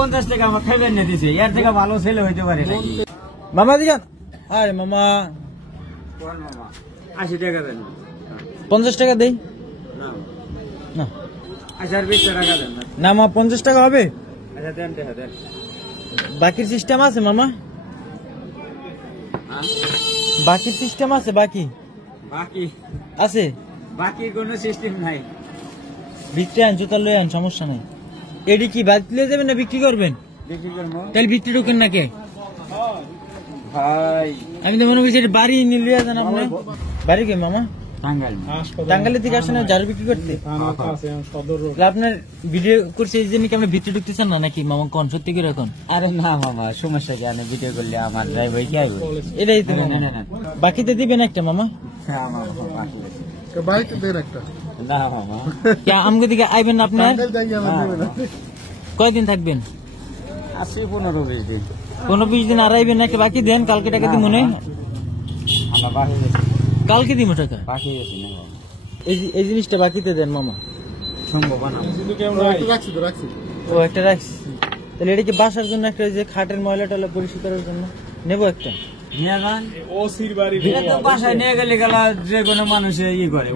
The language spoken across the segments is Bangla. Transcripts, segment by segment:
50 টাকা আমার খাইবেন না দিছে, এর থেকে ভালো ছেলে হইতে পারে নাকি? মামা দিজান, আরে মামা কোন মামা 80 টাকা দেন। 50 টাকা দেই না, না। আচ্ছা 20 টাকা দেন না মামা 50 টাকা হবে। আচ্ছা দেন টাকা দেন। বাকির সিস্টেম আছে মামা? বাকির সিস্টেম আছে? বাকি বাকি আছে? বাকির কোনো সিস্টেম নাই। বিক্রি আন, জুতা লই আন, সমস্যা নাই। এডি কি বাতিলে যাবেন না বিক্রি করবেন? বিক্রি করব। তাহলে বিক্রি ঢোকেন না কে ভাই? আমি তো মনে করছি এটা বাড়ি নিয়ে যান আপনি। বাড়ি কে মামা? টাঙ্গাইল। টাঙ্গাইলের দিকে আসেন ঝাড়ু বিক্রি করতে? আপনার ভিডিও করছে এই জন্য কি আপনি ভিতরে ঢুকতেছেন না নাকি মামা? কোন সত্যি করে এখন? আরে না মামা, সমস্যা কি? আমি ভিডিও করলে আমার ড্রাইভার কি আইব? এটাই তো মামা। বাকিতে দিবেন একটা মামা? হ্যাঁ মামা, বাকি আছে। বাইতে দেন একটা। না মামা, কে আমগো দিকে আইবেন না আপনার? কয়দিন থাকবেন? আসি 15-20 দিন। 15-20 দিন আর আইবেন না? একটা বাকি দেন, কালকে টাকা দিব মনে। আমার বাকি গেছে। কালকে দিব টাকা? বাকি গেছে না মামা। এই জিনিসটা বাকিতে দেন মামা। সম্ভব না। রাখছি। ও একটা রাখছি। তাহলে এটা কি বাসার জন্য একটা, যে খাটের ময়লা টয়লা পরিষ্কার করার জন্য নেবো একটা? নিয়ে যান। এটা তো বাসায় নিয়ে গেলে গেলা যে কোনো মানুষে ই করে।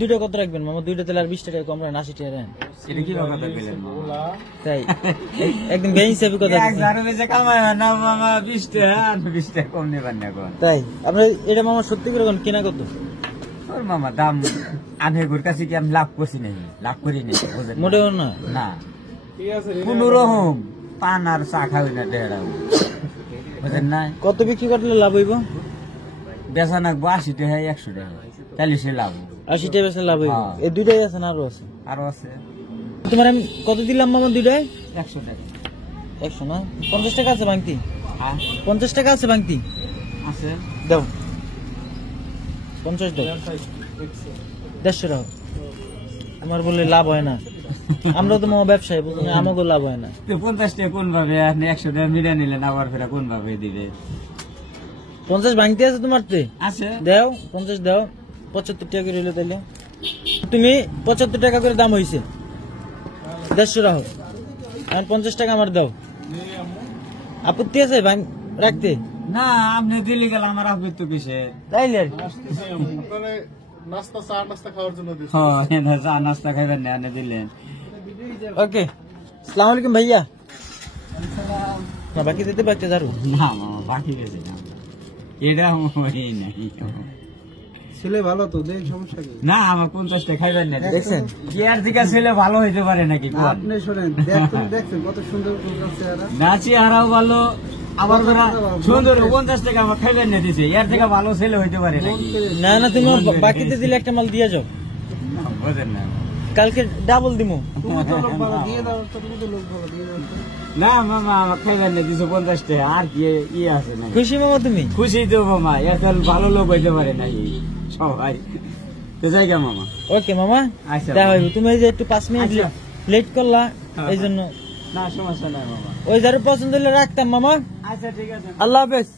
দুইটা কত রাখবেন মামা? দুইটা তাহলে আর 20 টাকা কম রাখেন, 80 টাকা রাখেন। এটা কি কথা বললেন মামা? তাই একদম বেই হিসাবে কথা এক ঝাড়ু বেচে কামাই হয় না মামা 20 টাকা, আর 20 টাকা কম নেবেন না কোন? তাই আপনার এটা মামা সত্যি করে কোন কেনা কত? ওর মামা দাম আমি ওর কাছে কি আমি লাভ করছি নাকি? লাভ করি নাই, বুঝেন? মোটেও না। না, কোনো রকম পান আর চা খাওয়াই না দেড়া, বুঝেন না? কত বিক্রি করলে লাভ হইব? বেচা নাকবো 80 টাকা 100 টাকা, তাহলে সে লাভ। 80 টাকা বেচলে লাভ হইব। এই দুইটাই আছে না আরো আছে? আরো আছে। তোমার আমি কত দিলাম মামা দুইটাই? 100 টাকা। 100 না? 50 টাকা আছে বাংতি? হ্যাঁ 50 টাকা আছে বাংতি? আছে। দাও 50 দাও। 150 টাকা। আমার বললে লাভ হয় না। আমরা তো মামা ব্যবসায়ী, বুঝলেন, আমাকে লাভ হয় না। 50 টাকা কোন ভাবে আপনি 100 টাকা মিলে নিলেন, আবার ফেরা কোন ভাবে দিবে? 50 ভাঙতে আছে তোমার? আছে, দাও 50 দাও। 75 টাকা করে হইলো তাইলে। তুমি 75 টাকা করে দাম হইছে, 150 রাখো। আর 50 টাকা আমার দাও। আপত্তি আছে রাখতে? না আপনি দিলে গেল আমার আপত্তি কিসে? তাইলে আর নাস্তা চা নাস্তা খাওয়ার জন্য দিচ্ছি। হ্যাঁ চা নাস্তা খাইবেন না, আপনি দিলেন। ওকে, আসসালামু আলাইকুম ভাইয়া। না বাকি দিতে বাকি জারু না মামা, বাকি গেছে না, এটা হয় নাই। ছেলে ভালো তো, দেখ সমস্যা কি? না আমার 50 টাকা খাইবেন না। দেখছেন কি আর দিকে ছেলে ভালো হইতে পারে নাকি? আপনি শোনেন, দেখছেন কত সুন্দর চেহারা। না চেহারাও ভালো, আবার ধরা সুন্দর। 50 টাকা আমার খাইবেন না দিছে, এর থেকে ভালো ছেলে হইতে পারে নাকি? না না, তুমি বাকিতে দিলে একটা মাল দিয়ে যাও, বুঝেন না? কালকে ডাবল দিমু। দিয়ে দাও, তুমি তো লোক ভালো, দিয়ে দাও। না মামা আমার খাইবেন না দিছে 50 টাকা, আর কি আছে না? খুশি মামা তুমি? খুশি তো মামা, এত ভালো লোক হইতে পারে নাকি সবাই? তো জায়গা মামা। ওকে মামা, আচ্ছা দেখা হইব। তুমি এই যে একটু 5 মিনিট আচ্ছা। লেট করলা, এই জন্য। না সমস্যা নাই মামা। ওই যারা পছন্দ হলে রাখতাম মামা। আচ্ছা ঠিক আছে। আল্লাহ হাফেজ।